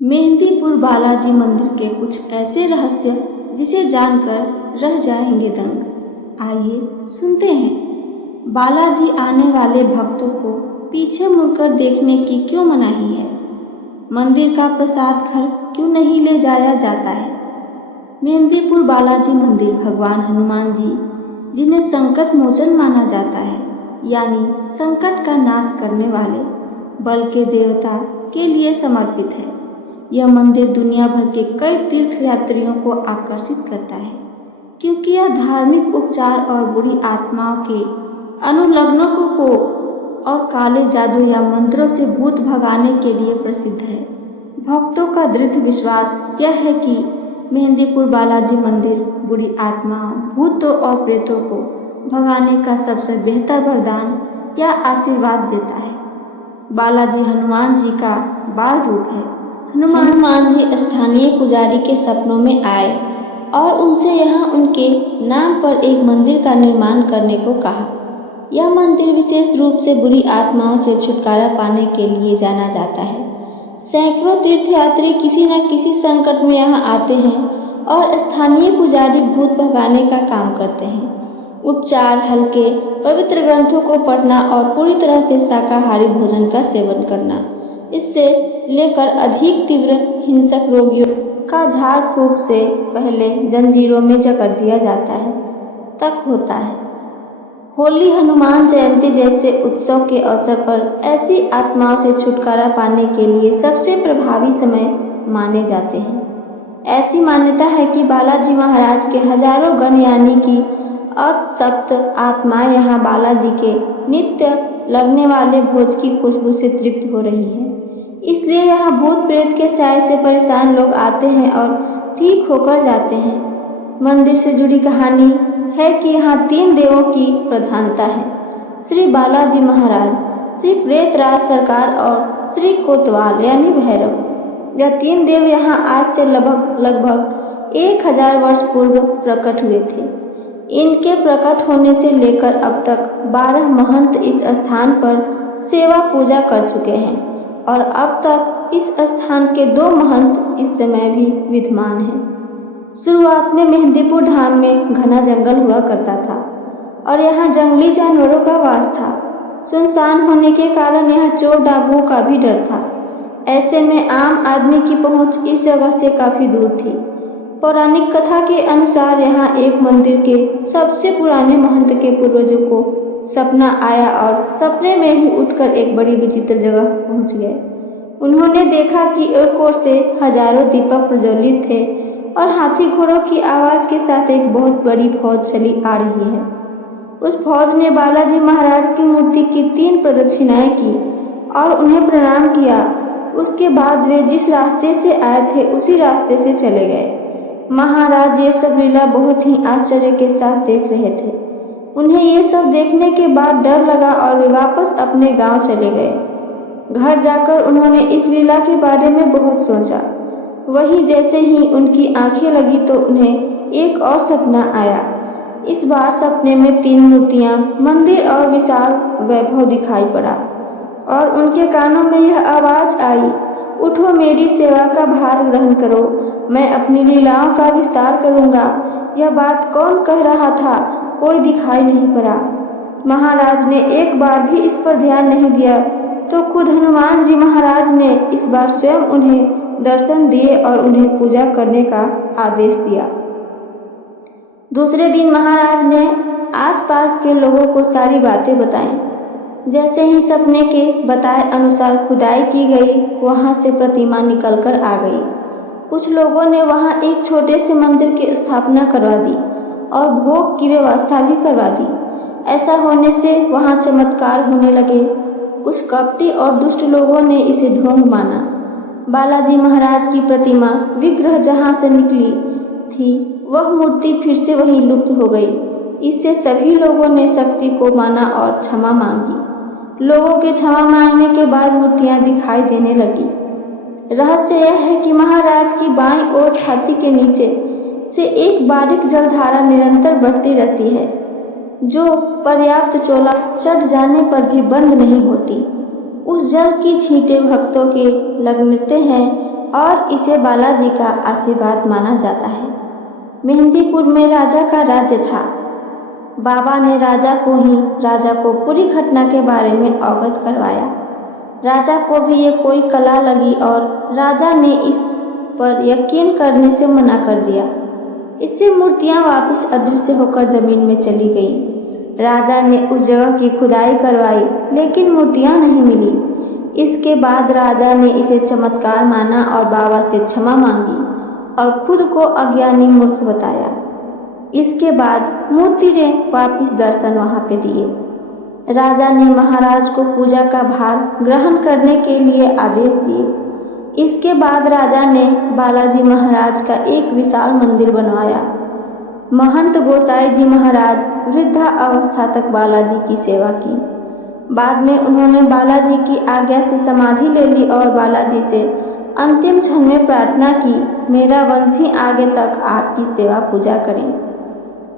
मेहंदीपुर बालाजी मंदिर के कुछ ऐसे रहस्य जिसे जानकर रह जाएंगे दंग। आइए सुनते हैं। बालाजी आने वाले भक्तों को पीछे मुड़कर देखने की क्यों मनाही है? मंदिर का प्रसाद घर क्यों नहीं ले जाया जाता है? मेहंदीपुर बालाजी मंदिर भगवान हनुमान जी, जिन्हें संकट मोचन माना जाता है, यानी संकट का नाश करने वाले बल के देवता के लिए समर्पित है। यह मंदिर दुनिया भर के कई तीर्थ यात्रियों को आकर्षित करता है, क्योंकि यह धार्मिक उपचार और बुरी आत्माओं के अनुलग्नों को और काले जादू या मंत्रों से भूत भगाने के लिए प्रसिद्ध है। भक्तों का दृढ़ विश्वास यह है कि मेहंदीपुर बालाजी मंदिर बुरी आत्माओं, भूतों और प्रेतों को भगाने का सबसे बेहतर वरदान या आशीर्वाद देता है। बालाजी हनुमान जी का बाल रूप है। हनुमान जी स्थानीय पुजारी के सपनों में आए और उनसे यहाँ उनके नाम पर एक मंदिर का निर्माण करने को कहा। यह मंदिर विशेष रूप से बुरी आत्माओं से छुटकारा पाने के लिए जाना जाता है। सैकड़ों तीर्थयात्री किसी न किसी संकट में यहाँ आते हैं और स्थानीय पुजारी भूत भगाने का काम करते हैं। उपचार, हल्के पवित्र ग्रंथों को पढ़ना और पूरी तरह से शाकाहारी भोजन का सेवन करना, इससे लेकर अधिक तीव्र हिंसक रोगियों का झाड़ फूंक से पहले जंजीरों में जकड़ दिया जाता है तक होता है। होली, हनुमान जयंती जैसे उत्सव के अवसर पर ऐसी आत्माओं से छुटकारा पाने के लिए सबसे प्रभावी समय माने जाते हैं। ऐसी मान्यता है कि बालाजी महाराज के हजारों गण यानी कि अतसप्त आत्माएं यहाँ बालाजी के नित्य लगने वाले भोज की खुशबू से तृप्त हो रही हैं। इसलिए यहाँ भूत प्रेत के साए से परेशान लोग आते हैं और ठीक होकर जाते हैं। मंदिर से जुड़ी कहानी है कि यहाँ 3 देवों की प्रधानता है: श्री बालाजी महाराज, श्री प्रेतराज सरकार और श्री कोतवाल यानी भैरव। यह 3 देव यहाँ आज से लगभग 1000 वर्ष पूर्व प्रकट हुए थे। इनके प्रकट होने से लेकर अब तक 12 महंत इस स्थान पर सेवा पूजा कर चुके हैं और अब तक इस स्थान के 2 महंत इस समय भी विद्यमान हैं। शुरुआत में मेहंदीपुर धाम में घना जंगल हुआ करता था और यहाँ जंगली जानवरों का वास था। सुनसान होने के कारण यहाँ चोर डाकुओं का भी डर था। ऐसे में आम आदमी की पहुँच इस जगह से काफ़ी दूर थी। पौराणिक कथा के अनुसार यहाँ एक मंदिर के सबसे पुराने महंत के पूर्वजों को सपना आया और सपने में ही उठकर एक बड़ी विचित्र जगह पहुँच गए। उन्होंने देखा कि एक ओर से हजारों दीपक प्रज्वलित थे और हाथी घोड़ों की आवाज़ के साथ एक बहुत बड़ी फौज चली आ रही है। उस फौज ने बालाजी महाराज की मूर्ति की 3 प्रदक्षिणाएं की और उन्हें प्रणाम किया। उसके बाद वे जिस रास्ते से आए थे उसी रास्ते से चले गए। महाराज ये सब लीला बहुत ही आश्चर्य के साथ देख रहे थे। उन्हें ये सब देखने के बाद डर लगा और वे वापस अपने गांव चले गए। घर जाकर उन्होंने इस लीला के बारे में बहुत सोचा। वही जैसे ही उनकी आंखें लगी तो उन्हें एक और सपना आया। इस बार सपने में 3 मूर्तियां, मंदिर और विशाल वैभव दिखाई पड़ा और उनके कानों में यह आवाज़ आई, उठो, मेरी सेवा का भार ग्रहण करो, मैं अपनी लीलाओं का विस्तार करूंगा। यह बात कौन कह रहा था? कोई दिखाई नहीं पड़ा। महाराज ने एक बार भी इस पर ध्यान नहीं दिया तो खुद हनुमान जी महाराज ने इस बार स्वयं उन्हें दर्शन दिए और उन्हें पूजा करने का आदेश दिया। दूसरे दिन महाराज ने आसपास के लोगों को सारी बातें बताईं। जैसे ही सपने के बताए अनुसार खुदाई की गई, वहां से प्रतिमा निकलकर आ गई। कुछ लोगों ने वहां एक छोटे से मंदिर की स्थापना करवा दी और भोग की व्यवस्था भी करवा दी। ऐसा होने से वहां चमत्कार होने लगे। कुछ कपटी और दुष्ट लोगों ने इसे ढोंग माना। बालाजी महाराज की प्रतिमा विग्रह जहां से निकली थी वह मूर्ति फिर से वहीं लुप्त हो गई। इससे सभी लोगों ने शक्ति को माना और क्षमा मांगी। लोगों के क्षमा मांगने के बाद मूर्तियां दिखाई देने लगी। रहस्य यह है कि महाराज की बाईं ओर छाती के नीचे से एक बारीक जलधारा निरंतर बढ़ती रहती है, जो पर्याप्त चोला चढ़ जाने पर भी बंद नहीं होती। उस जल की छींटें भक्तों के लगते हैं और इसे बालाजी का आशीर्वाद माना जाता है। मेहंदीपुर में राजा का राज्य था। बाबा ने राजा को पूरी घटना के बारे में अवगत करवाया। राजा को भी ये कोई कला लगी और राजा ने इस पर यकीन करने से मना कर दिया। इससे मूर्तियां वापस अदृश्य होकर जमीन में चली गईं। राजा ने उस जगह की खुदाई करवाई लेकिन मूर्तियां नहीं मिली। इसके बाद राजा ने इसे चमत्कार माना और बाबा से क्षमा मांगी और खुद को अज्ञानी मूर्ख बताया। इसके बाद मूर्ति ने वापस दर्शन वहां पे दिए। राजा ने महाराज को पूजा का भार ग्रहण करने के लिए आदेश दिए। इसके बाद राजा ने बालाजी महाराज का एक विशाल मंदिर बनवाया। महंत गोसाई जी महाराज वृद्धा अवस्था तक बालाजी की सेवा की। बाद में उन्होंने बालाजी की आज्ञा से समाधि ले ली और बालाजी से अंतिम क्षण में प्रार्थना की, मेरा वंशी आगे तक आपकी सेवा पूजा करें।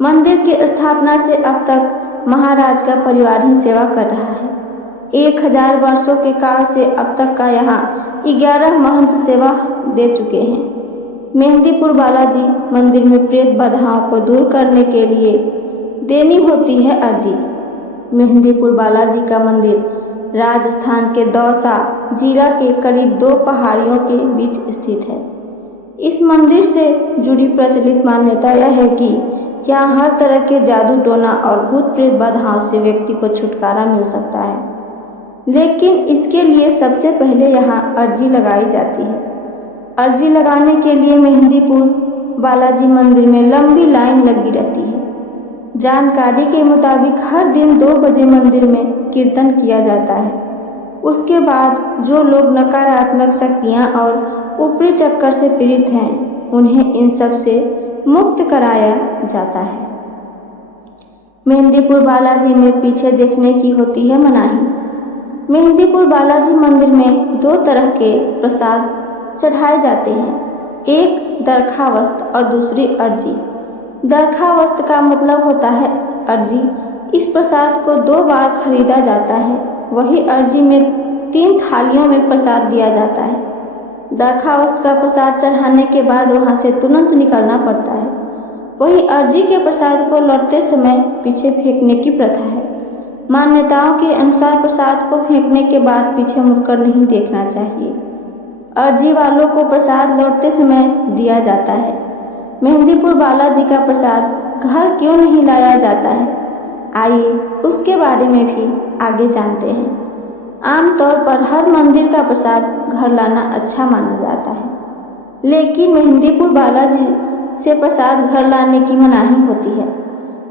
मंदिर की स्थापना से अब तक महाराज का परिवार ही सेवा कर रहा है। 1000 वर्षों के काल से अब तक का यहाँ 11 महंत सेवा दे चुके हैं। मेहंदीपुर बालाजी मंदिर में प्रेत बाधाओं को दूर करने के लिए देनी होती है अर्जी। मेहंदीपुर बालाजी का मंदिर राजस्थान के दौसा जिला के करीब 2 पहाड़ियों के बीच स्थित है। इस मंदिर से जुड़ी प्रचलित मान्यता यह है कि यहाँ हर तरह के जादू टोना और भूत प्रेत बाधाओं से व्यक्ति को छुटकारा मिल सकता है, लेकिन इसके लिए सबसे पहले यहाँ अर्जी लगाई जाती है। अर्जी लगाने के लिए मेहंदीपुर बालाजी मंदिर में लंबी लाइन लगी रहती है। जानकारी के मुताबिक हर दिन 2 बजे मंदिर में कीर्तन किया जाता है। उसके बाद जो लोग नकारात्मक शक्तियाँ और ऊपरी चक्कर से पीड़ित हैं उन्हें इन सब से मुक्त कराया जाता है। मेहंदीपुर बालाजी में पीछे देखने की होती है मनाही। मेहंदीपुर बालाजी मंदिर में 2 तरह के प्रसाद चढ़ाए जाते हैं, एक दरखावस्त और दूसरी अर्जी। दरखावस्त का मतलब होता है अर्जी। इस प्रसाद को 2 बार खरीदा जाता है। वही अर्जी में 3 थालियों में प्रसाद दिया जाता है। दरखावस्त का प्रसाद चढ़ाने के बाद वहां से तुरंत निकलना पड़ता है। वही अर्जी के प्रसाद को लौटते समय पीछे फेंकने की प्रथा है। मान्यताओं के अनुसार प्रसाद को फेंकने के बाद पीछे मुड़कर नहीं देखना चाहिए। अर्जी वालों को प्रसाद लौटते समय दिया जाता है। मेहंदीपुर बालाजी का प्रसाद घर क्यों नहीं लाया जाता है, आइए उसके बारे में भी आगे जानते हैं। आमतौर पर हर मंदिर का प्रसाद घर लाना अच्छा माना जाता है, लेकिन मेहंदीपुर बालाजी से प्रसाद घर लाने की मनाही होती है।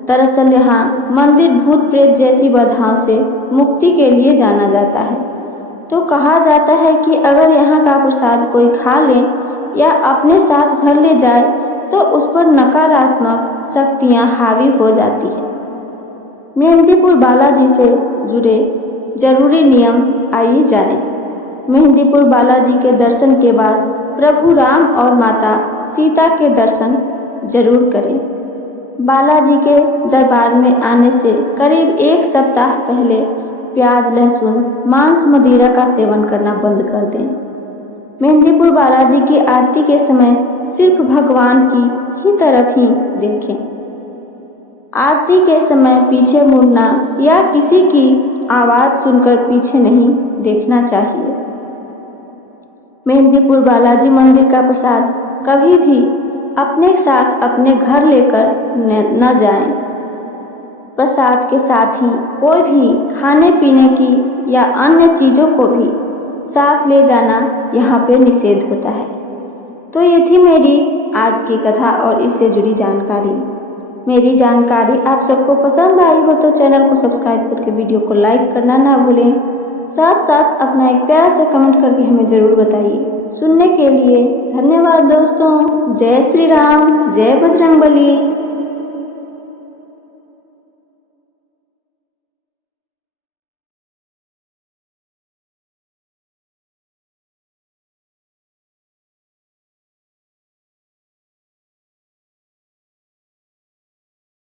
दरअसल यहाँ मंदिर भूत प्रेत जैसी बाधाओं से मुक्ति के लिए जाना जाता है। तो कहा जाता है कि अगर यहाँ का प्रसाद कोई खा ले या अपने साथ घर ले जाए तो उस पर नकारात्मक शक्तियाँ हावी हो जाती है। मेहंदीपुर बालाजी से जुड़े जरूरी नियम आइए जानें। मेहंदीपुर बालाजी के दर्शन के बाद प्रभु राम और माता सीता के दर्शन जरूर करें। बालाजी के दरबार में आने से करीब 1 सप्ताह पहले प्याज, लहसुन, मांस, मदिरा का सेवन करना बंद कर दें। मेहंदीपुर बालाजी की आरती के समय सिर्फ भगवान की ही तरफ ही देखें। आरती के समय पीछे मुड़ना या किसी की आवाज़ सुनकर पीछे नहीं देखना चाहिए। मेहंदीपुर बालाजी मंदिर का प्रसाद कभी भी अपने साथ अपने घर लेकर न जाएं। प्रसाद के साथ ही कोई भी खाने पीने की या अन्य चीज़ों को भी साथ ले जाना यहाँ पे निषेध होता है। तो ये थी मेरी आज की कथा और इससे जुड़ी जानकारी। मेरी जानकारी आप सबको पसंद आई हो तो चैनल को सब्सक्राइब करके वीडियो को लाइक करना ना भूलें। साथ साथ अपना एक प्यारा सा कमेंट करके हमें ज़रूर बताइए। सुनने के लिए धन्यवाद दोस्तों। जय श्री राम, जय बजरंगबली।